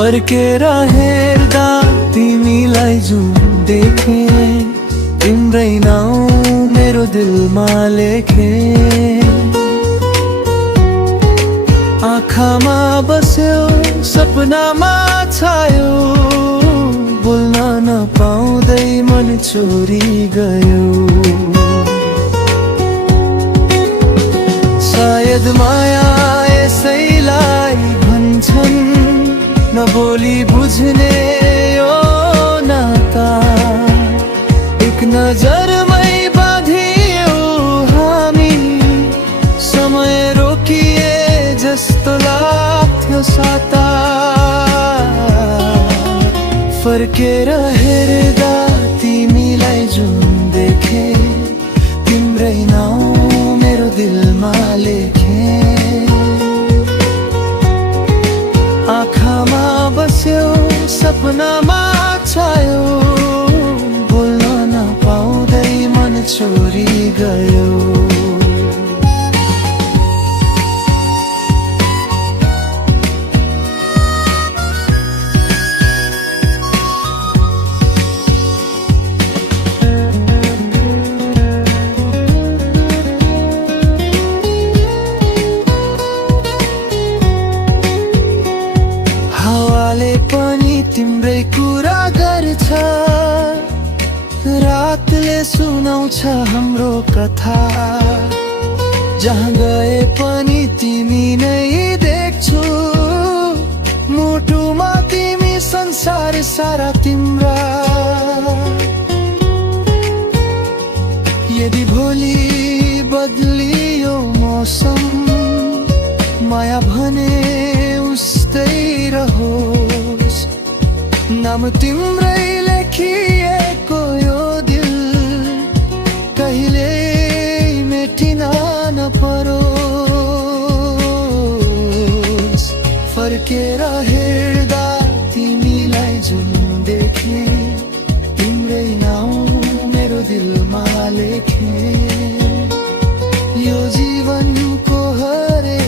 फर्केर हेर्दा तिमीलाई जुन देखे तिम्रै नाउँ मेरो दिलमा लेखे आँखामा बस्यो सपनामा छायो बोल्न नपाउँदै मन चोरी गयो सायद माया यसैलाई भन्छन् नबोली बुझ्ने यो नाता एक नजरमै बाँधियो हामी समय रोकिए जस्तो लाग्थ्यो साता फर्केर हेर्दा तिमीलाई जुन देखे तिम्रै नाउँ मेरो दिलमा लेखे आँखामा बस्यो सपनामा छायो बोल्न नपाउँदै मन चोरी गयो हावाले पनि तिम्रै कुरा गर्छ रातले सुनाउँछ हाम्रो कथा जहाँ गए पनि तिमी नै देख्छु मुटुमा तिमी संसार सारा तिम्रा यदि भोलि बदलियो मौसम माया भने उस्तै रहोस् नाम तिम्रै लेखिएको यो दिल कहिले मेटिन नपरोस् फर्केर हेर्दा तिमीलाई जुन देखे तिम्रै नाउँ मेरो दिलमा लेखे यो जीवनको हरेक